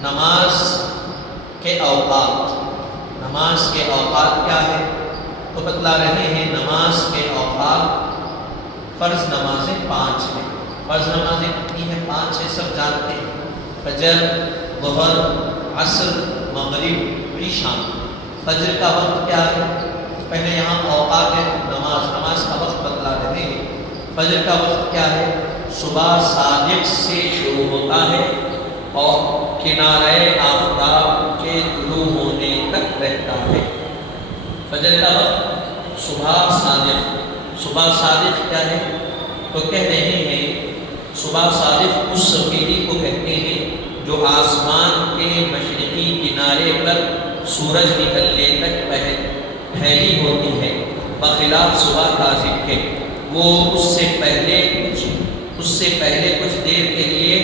نماز کے اوقات، نماز کے اوقات کیا ہے؟ تو بتلا رہے ہیں نماز کے اوقات فرض نمازیں 5 ہیں۔ فرض نمازیں کتنی ہیں؟ 5 ہیں، سب جانتے ہیں، فجر، ظہر، عصر، مغرب، عشاء۔ فجر کا وقت کیا ہے؟ پہلے یہاں اوقات ہے، نماز کا وقت بتلا رہے ہیں۔ فجر کا وقت کیا ہے؟ صبح صادق سے شروع ہوتا ہے اور کنارے آفتاب کے طلوع ہونے تک رہتا ہے۔ فجر کا وقت صبح صادق۔ صبح صادق کیا ہے؟ تو کہہ رہے ہیں صبح صادق اس سفیدی کو کہتے ہیں جو آسمان کے مشرقی کنارے پر سورج نکلنے تک پھیلی ہوتی ہے، بخلاف صبح کاذب کے، وہ اس سے پہلے کچھ دیر کے لیے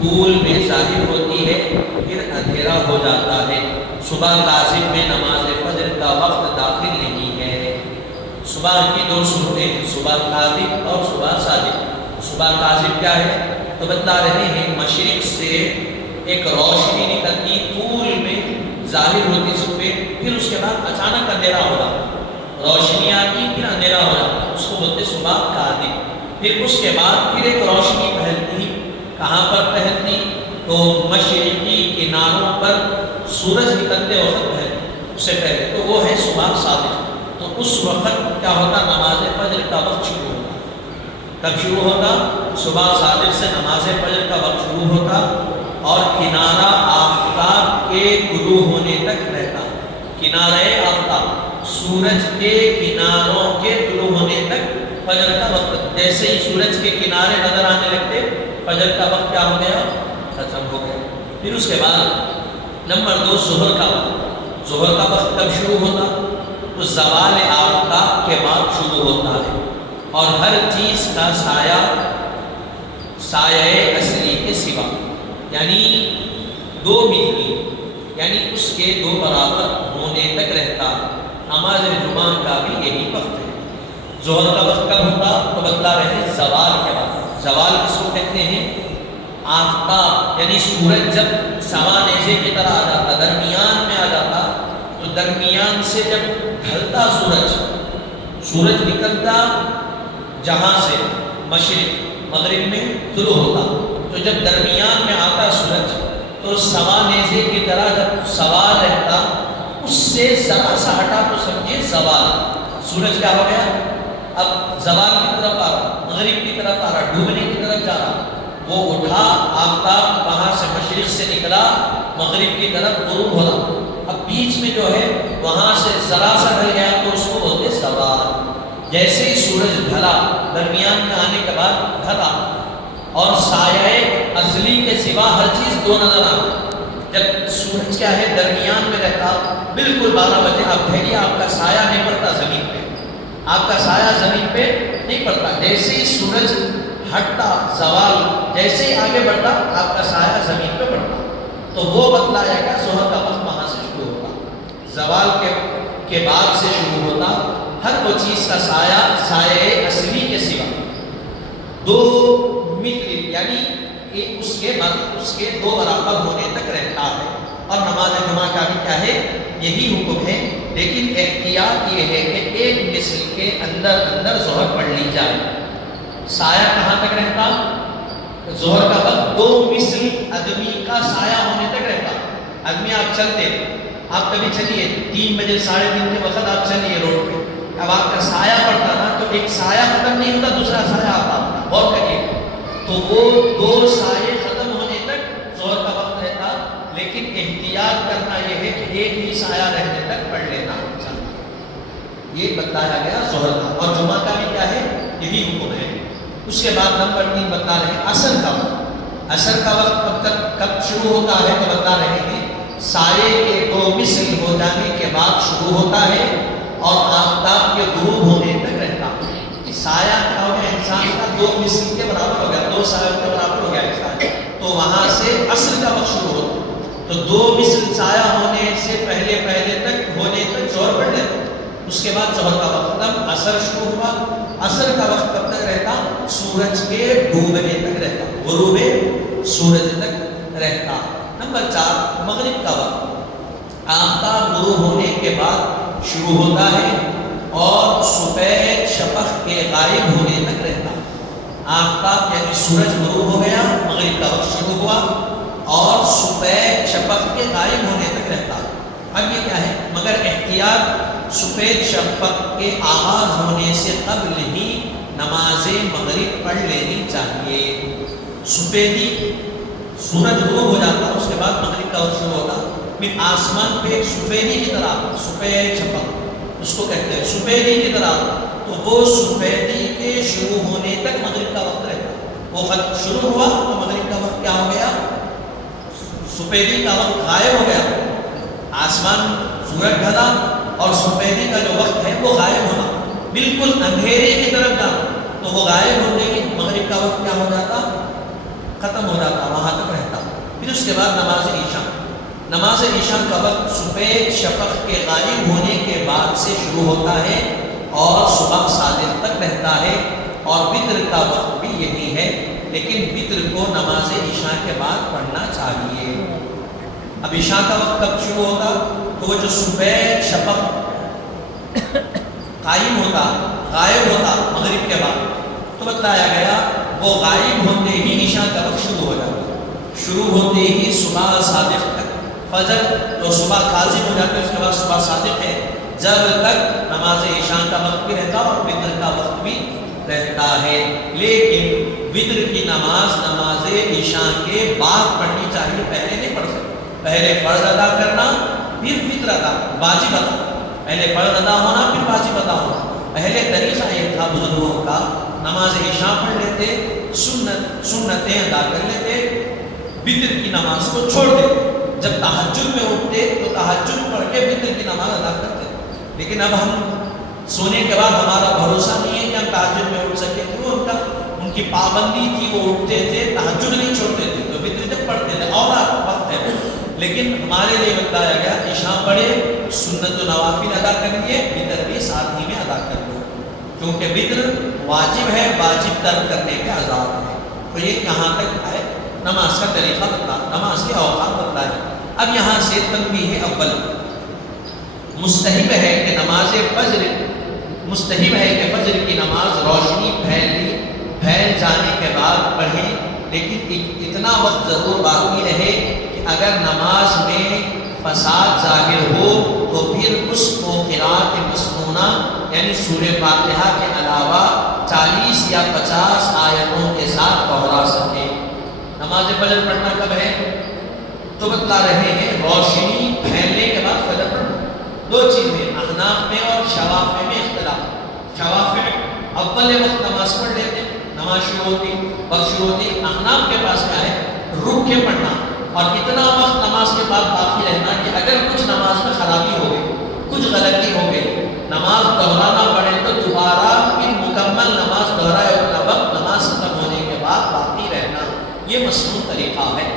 طول میں ظاہر ہوتی ہے، پھر اندھیرا ہو جاتا ہے۔ صبح کاذب میں نماز فجر کا وقت داخل نہیں ہے۔ صبح کی 2 صورتیں، صبح کاذب اور صبح صادق۔ صبح کاذب کیا ہے؟ تو بتلا رہے ہیں مشرق سے ایک روشنی نکلتی، طول میں ظاہر ہوتی سفید، پھر اس کے بعد اچانک اندھیرا ہو جاتا، روشنی آتی پھر اندھیرا ہو جاتا، اس کو بولتے صبح کاذب۔ پھر اس کے بعد پھر ایک روشنی پھیلتی، کہاں پر پھیلتی؟ تو مشرقی کناروں پر سورج نکلتے وقت پھیلتی، اس سے پہلے، تو وہ ہے صبح صادق۔ تو اس وقت کیا ہوتا؟ نماز فجر کا وقت شروع ہوتا۔ کب شروع ہوتا؟ صبح صادق سے نماز فجر کا وقت شروع ہوتا اور کنارہ آفتاب کے طلوع ہونے تک رہتا۔ کنارے آفتاب، سورج کے کناروں کے طلوع ہونے تک فجر کا وقت۔ جیسے ہی سورج کے کنارے نظر آنے لگتے، فجر کا وقت کیا ہو گیا؟ ختم ہو گیا۔ پھر اس کے بعد نمبر 2 ظہر کا وقت۔ ظہر کا وقت کب شروع ہوتا؟ تو زوال آفتاب کے بعد شروع ہوتا ہے اور ہر چیز کا سایہ اصلی کے سوا، یعنی 2 مثلی، یعنی اس کے 2 برابر ہونے تک رہتا۔ نماز جمعہ کا بھی یہی وقت ہے۔ ظہر کا وقت کب ہوتا؟ تو بتلا رہے ہیں زوال کے بعد۔ زوال کس کو کہتے ہیں؟ آفتاب یعنی سورج جب سوا نیزے کی طرح آ جاتا، درمیان میں آ جاتا، تو درمیان سے جب ڈھلتا سورج نکلتا جہاں سے مشرق مغرب میں طلوع ہوتا، تو جب درمیان میں آتا سورج تو سوا نیزے کی طرح جب سوار رہتا، اس سے ذرا سا ہٹا تو سمجھے زوال۔ سورج کیا ہو گیا؟ اب زوال کی طرف آ رہا، مغرب کی طرف آ رہا، ڈوبنے کی طرف جا رہا، وہ اٹھا، آفتاب وہاں سے مشرق سے نکلا، مغرب کی طرف غروب ہو رہا، اب بیچ میں جو ہے وہاں سے ذرا سا ڈھل گیا تو اس کو بولتے زوال۔ جیسے ہی سورج ڈھلا، درمیان میں آنے کے بعد ڈھلا اور سایہ اصلی کے سوا ہر چیز 2 نظر آتا۔ جب سورج کیا ہے درمیان میں رہتا، بالکل 12 بجے آپ ٹھہریے، آپ کا سایہ نہیں پڑتا زمین پہ، آپ کا سایہ زمین پہ نہیں پڑتا۔ جیسے ہی سورج ہٹتا، زوال جیسے ہی آگے بڑھتا، آپ کا سایہ زمین پہ پڑتا، تو وہ بتلایا گیا ظہر کا وقت وہاں سے شروع ہوتا، زوال کے بعد سے شروع ہوتا۔ ہر وہ چیز کا سایہ اصلی کے سوا 2 مثل، یعنی اس کے 2 برابر ہونے تک رہتا ہے۔ اور نماز جمعہ کا بھی کیا ہے؟ یہی حکم ہے، لیکن احتیاط یہ ہے کہ 1 مثل کے اندر ظہر پڑھ لی جائے۔ سایہ کہاں تک رہتا؟ ظہر کا وقت 2 مثل آدمی کا سایہ ہونے تک رہتا۔ آدمی آپ چلتے، آپ کبھی چلیے 3 بجے 3:30 کے وقت آپ چلیے روڈ پہ، اب آپ کا سایہ پڑتا نا، تو ایک سایہ ختم نہیں ہوتا، دوسرا سایہ آتا، غور کریے، تو وہ 2 سایے ختم ہونے تک ظہر کا وقت رہتا۔ لیکن احتیاط کرنا یہ ہے کہ ایک ہی سایہ رہنے تک پڑھ لینا چاہیے، یہ بتایا گیا ظہر کا۔ اور جمعہ کا بھی کیا ہے؟ یہی حکم ہے۔ اس کے بعد نمبر 3 بتا رہے ہیں عصر کا وقت۔ عصر کا وقت کب شروع ہوتا ہے؟ تو بتا رہے ہیں سائے کے 2 مثل ہو جانے کے بعد شروع ہوتا ہے اور آفتاب کے غروب ہونے تک رہتا ہے۔ سایہ کیا ہو گیا؟ انسان کا 2 مثل کے برابر ہو گیا، 2 سایوں کے برابر ہو گیا انسان، تو وہاں سے عصر کا وقت شروع ہوتا ہے۔ تو 2 مثل سایہ ہونے سے پہلے تک ہونے تک ظہر پڑھ لیتا، اس کے بعد ظہر کا وقت ختم، عصر شروع ہوا۔ عصر کا وقت کب تک رہتا؟ سورج کے ڈوبنے تک رہتا، غروب سورج تک رہتا۔ نمبر 4 مغرب کا وقت آفتاب غروب ہونے کے بعد شروع ہوتا ہے اور سفید شفق کے غائب ہونے تک رہتا ہے۔ آفتاب یعنی سورج غروب ہو گیا، مغرب کا وقت شروع ہوا اور سفید شفق کے غائب ہونے تک رہتا ہے۔ اب یہ کیا ہے؟ مگر احتیاط سفید شفق کے آغاز ہونے سے قبل ہی نماز مغرب پڑھ لینی چاہیے۔ سفیدی سورج غروب ہو جاتا اس کے بعد مغرب کا وقت شروع ہوتا، پھر آسمان پہ ایک سفیدی کی طرح سفید شفق اس کو کہتے ہیں سفیدی کی طرح، تو وہ سفیدی کے شروع ہونے تک مغرب کا وقت رہتا۔ وہ خط شروع ہوا تو مغرب کا وقت کیا ہو گیا؟ سفیدی کا وقت غائب ہو گیا، آسمان سورج ڈھلا اور سفیدی کا جو وقت ہے وہ غائب ہونا، بالکل اندھیرے کی طرف جانا، تو وہ غائب ہونے کی مغرب کا وقت کیا ہو جاتا؟ ختم ہو جاتا، وہاں تک رہتا۔ پھر اس کے بعد نماز عشاء، نماز عشاء کا وقت سفید شفق کے غائب ہونے کے بعد سے شروع ہوتا ہے اور صبح صادق تک رہتا ہے، اور وتر کا وقت بھی یہی ہے، لیکن وتر کو نماز عشاء کے بعد پڑھنا چاہیے۔ اب عشاء کا وقت کب شروع ہوتا؟ تو وہ جو سفید شفق قائم ہوتا غائب ہوتا مغرب کے بعد، تو بتلایا گیا وہ غائب ہوتے ہی عشاء کا وقت شروع ہو جاتا، شروع ہوتے ہی صبح صادق تک، فجر تو صبح کاذب ہو جاتے ہے، اس کے بعد صبح صادق ہے، جب تک نماز عشاء کا وقت بھی رہتا اور وتر کا وقت بھی رہتا ہے۔ لیکن وتر کی نماز عشاء کے بعد پڑھنی چاہیے، پہلے نہیں پڑھ سکتے۔ پہلے فرض ادا کرنا پھر وتر ادا، واجب ادا، پہلے فرض ادا ہونا پھر واجب ادا ہونا۔ پہلے طریقہ یہ تھا بزرگوں کا، نماز عشاء پڑھ لیتے، سنتیں ادا کر لیتے، وتر کی نماز کو چھوڑ دیتے، جب تہجد میں اٹھتے تو تہجد پڑھ کے وتر کی نماز ادا کرتے۔ لیکن اب ہم سونے کے بعد ہمارا بھروسہ نہیں ہے کہ ہم تہجد میں اٹھ سکے، کیوں؟ ان کی پابندی تھی، وہ اٹھتے تھے، تہجد نہیں چھوڑتے تھے، تو وتر جب پڑھتے تھے اور وقت ہے۔ لیکن ہمارے لیے بتایا گیا عشاء پڑھے، سنت و نوافل ادا کریے، وتر بھی ساتھ ہی میں ادا کر لو، کیونکہ وتر واجب ہے، واجب ترک کرنے کے عذاب ہے۔ تو یہ یہاں تک ہے نماز کا طریقہ بتلا، نماز کے اوقات بتلائے۔ اب یہاں سے تنبیہ اول، مستحب ہے کہ نماز فجر، مستحب ہے کہ فجر کی نماز روشنی پھیل جانے کے بعد پڑھیں، لیکن اتنا وقت ضرور باقی رہے کہ اگر نماز میں فساد ظاہر ہو تو پھر اس کو قرأت مسنونہ یعنی سورہ فاتحہ کے علاوہ 40 یا 50 آیتوں کے ساتھ دوہرا سکے۔ نماز فجر پڑھنا کب ہے؟ تو بتلا رہے ہیں روشنی پھیلنے کے بعد فجر پڑھنا۔ دو چیزیں احناف میں اور شوافع میں اختلاف۔ شوافع اول وقت نماز پڑھ لیتے، نماز شروع ہوتی، وقت شروع ہوتی، احناف کے پاس کیا ہے؟ رک کے پڑھنا، اور اتنا وقت نماز کے بعد باقی رہنا کہ اگر کچھ نماز میں خرابی ہو گئی، کچھ غلطی ہو گئی، نماز دہرانا پڑے تو دوبارہ پھر مکمل نماز دہرائے اتنا وقت نماز ختم ہونے کے بعد باقی رہنا، یہ مسنون طریقہ ہے۔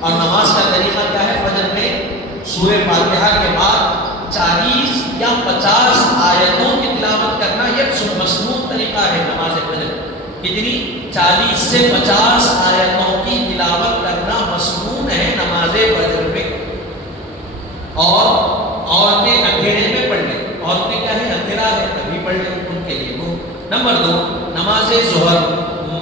اور نماز کا طریقہ کیا ہے؟ فجر میں سورہ فاتحہ کے بعد 40 یا 50 آیتوں کی تلاوت کرنا، یہ مسنون طریقہ ہے نماز فجر۔ کتنی؟ 40 سے 50 آیتوں کی تلاوت کرنا مسنون ہے نماز فجر میں۔ اور عورتیں اندھیرے میں پڑھ لیں، عورتیں کیا ہے؟ اندھیرا ہے تبھی پڑھ لیں، ان کے لیے وہ۔ نمبر 2 نماز ظہر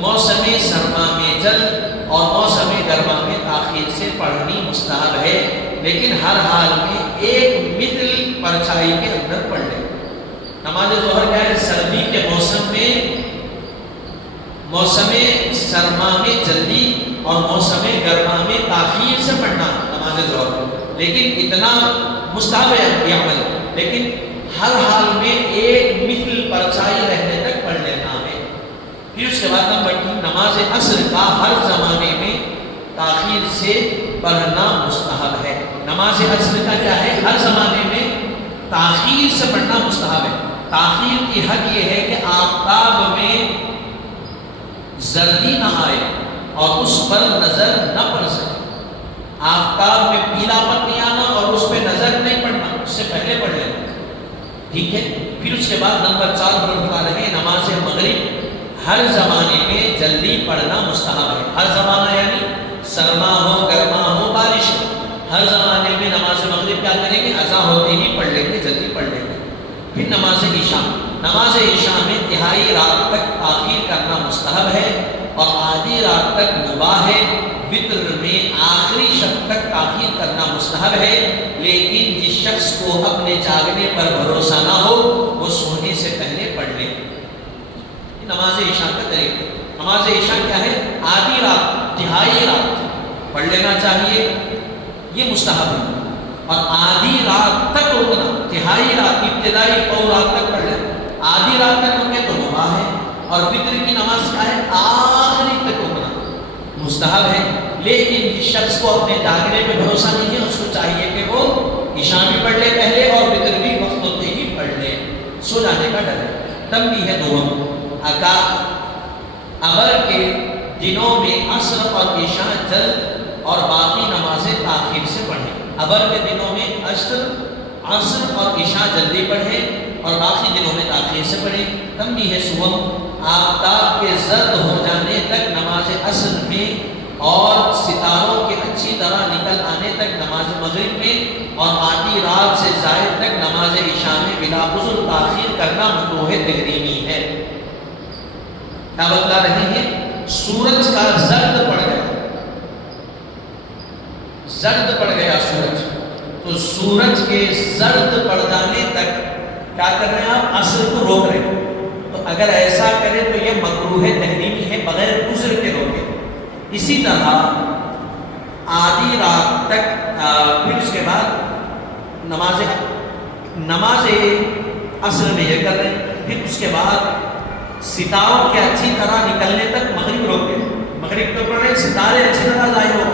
موسم سرما میں جلد اور موسم گرما میں تاخیر سے پڑھنی مستحب ہے، لیکن ہر حال میں ایک مثل پرچھائی کے اندر پڑھ لیں۔ نماز ظہر کیا ہے؟ سردی کے موسم میں، موسم سرما میں جلدی اور موسم گرما میں تاخیر سے پڑھنا نماز ظہر، لیکن اتنا مستحب ہے یہ عمل، لیکن ہر حال میں ایک مثل پرچھائی رہنے تک پڑھ لینا ہے۔ پھر اس کے بعد نمبر 3 نماز عصر کا ہر زمانے میں تاخیر سے پڑھنا مستحب ہے۔ نماز عصر کا کیا ہے؟ ہر زمانے میں تاخیر سے پڑھنا مستحب ہے۔ تاخیر کی حد یہ ہے کہ آفتاب میں زردی نہ آئے اور اس پر نظر نہ پڑ سکے، آفتاب میں پیلا پن نہیں آنا اور اس پہ نظر نہیں پڑنا، اس سے پہلے پڑھ لینا، ٹھیک ہے۔ پھر اس کے بعد نمبر 4 پر بتا رہے ہیں نماز مغرب ہر زمانے میں جلدی پڑھنا مستحب ہے۔ ہر زمانہ یعنی سرما ہو، گرما ہو، بارش ہو، کریں گے؟ اذان ہوتے ہی پڑھ لیں گے، جلدی پڑھ لیں گے۔ پھر نماز عشاء، نماز عشاء میں تہائی رات تک تاخیر کرنا مستحب ہے اور آدھی رات تک مباح ہے۔ وطر میں آخری شب تک تاخیر کرنا مستحب ہے، لیکن جس شخص کو اپنے جاگنے پر بھروسہ نہ ہو وہ سونے سے پہلے پڑھ لے۔ نماز عشاء کا طریقہ، نماز عشاء کیا ہے؟ آدھی رات، تہائی رات پڑھ لینا چاہیے، یہ مستحب ہے، اور آدھی رات تک رکنا، تہائی رات، ابتدائی پور رات تک پڑھ لیں، آدھی رات تک رکے تو مباح ہے، اور فطر کی نماز کیا ہے؟ آخری تک رکنا مستحب ہے۔ لیکن جس شخص کو اپنے جاگنے پہ بھروسہ نہیں ہے اس کو چاہیے کہ وہ عشاء بھی پڑھ لے پہلے اور فطر بھی وقت ہوتے ہی پڑھ لے، سو جانے کا ڈر ہے۔ تنبیہ ہے دوم، ابر کے دنوں میں عصر اور عشاء جلد اور باقی نمازیں تاخیر سے پڑھیں۔ ابر کے دنوں میں عصر اور عشاء جلدی پڑھیں اور باقی دنوں میں تاخیر سے پڑھیں۔ تنبیہ ہے سوم، آفتاب کے زرد ہو جانے تک نماز عصر میں اور ستاروں کے اچھی طرح نکل آنے تک نماز مغرب میں اور آدھی رات سے زائد تک نماز عشاء میں بلا عذر تاخیر کرنا مکروہ تحریمی ہے۔ کیا بتلا رہے ہیں؟ سورج کا زرد پڑ گیا، زرد پڑ گیا سورج، تو سورج کے زرد پڑ جانے تک کیا کر رہے ہیں آپ؟ عصر کو روک رہے ہیں۔ تو اگر ایسا کرے تو یہ مکروہ تحریمی ہے، بغیر عذر کے روکے۔ اسی طرح آدھی رات تک، پھر اس کے بعد نماز عصر میں یہ کر رہے ہیں، پھر اس کے بعد ستاروں کے اچھی طرح نکلنے تک مغرب روکے، مغرب کو پڑھ رہے ہیں، ستارے اچھی طرح ظاہر ہو،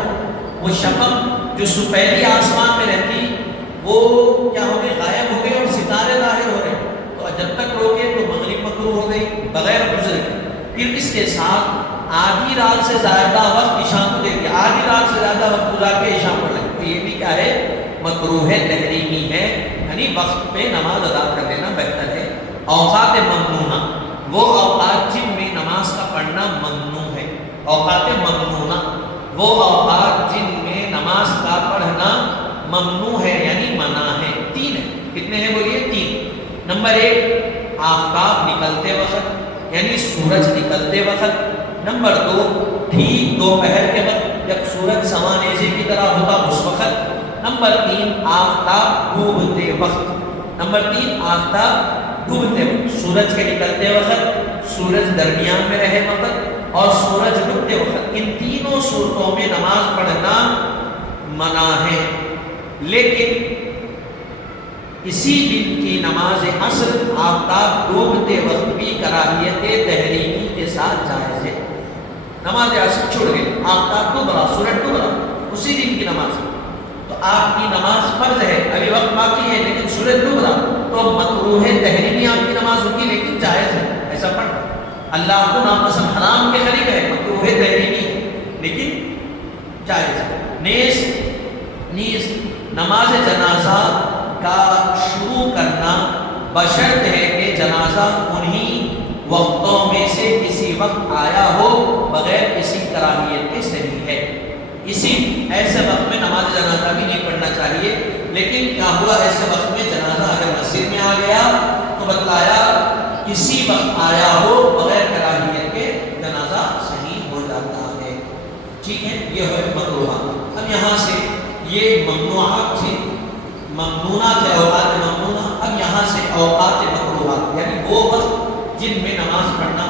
وہ شفق جو سفیدی آسمان میں رہتی وہ کیا ہو گئی؟ غائب ہو گئی، اور ستارے ظاہر ہو رہے ہیں، تو جب تک روکے تو مغرب مکروہ ہو گئی بغیر عذر کے۔ پھر اس کے ساتھ آدھی رات سے زیادہ وقت عشاء کو دے دیا، آدھی رات سے زیادہ وقت گزار کے عشاء پڑھ لیں، تو یہ بھی کیا ہے؟ مکروہ تحریمی ہے، یعنی وقت پہ نماز ادا کر لینا بہتر ہے۔ اوقات ممنوعہ، وہ اوقات جن میں نماز کا پڑھنا ممنوع ہے، اوقات ممنوعہ وہ اوقات جن میں نماز کا پڑھنا ممنوع ہے یعنی منع ہے۔ تین ہے، کتنے ہیں بولیے؟ تین۔ نمبر ایک، آفتاب نکلتے وقت یعنی سورج نکلتے وقت۔ نمبر دو، ٹھیک دوپہر کے وقت جب سورج سوانیزے کی طرح ہوتا اس وقت۔ نمبر تین، آفتاب ڈوبتے وقت۔ نمبر تین، آفتاب ڈوبتے وقت، سورج کے نکلتے وقت، سورج درمیان میں رہے وقت اور سورج ڈوبتے وقت، ان تینوں صورتوں میں نماز پڑھنا منع ہے۔ لیکن اسی دن کی نماز عصر آفتاب ڈوبتے وقت بھی کراہیت تحریمی کے ساتھ جائز ہے۔ نماز عصر چھوڑ گئے، آفتاب ڈوب رہا، سورج ڈوب رہا، اسی دن کی نماز، تو آپ کی نماز فرض ہے، ابھی وقت باقی ہے لیکن سورج ڈوب رہا، تو مکروہ تحریمی آپ کی نماز ہوگی لیکن جائز ہے، ایسا پڑھ۔ اللہ کو ناپسند حرام کے قریب ہے، مکروہ تحریمی ہے لیکن جائز ہے۔ نیز نماز جنازہ کا شروع کرنا بشرط ہے کہ جنازہ انہی وقتوں میں سے کسی وقت آیا ہو بغیر کسی کراہیت کے صحیح ہے۔ اسی ایسے وقت میں نماز جنازہ بھی نہیں پڑھنا چاہیے، لیکن کیا ہوا؟ ایسے وقت میں جنازہ اگر مسجد میں آ گیا تو بتلایا کسی وقت آیا ہو بغیر کراہیت کے جنازہ صحیح ہو جاتا ہے۔ ٹھیک ہے، یہ ہے مکروہ۔ اب یہاں سے یہ ممنوعات تھے، ممنوعات ہے، اوقات ممنوعہ۔ اب یہاں سے اوقات مکروہات یعنی وہ وقت جن میں نماز پڑھنا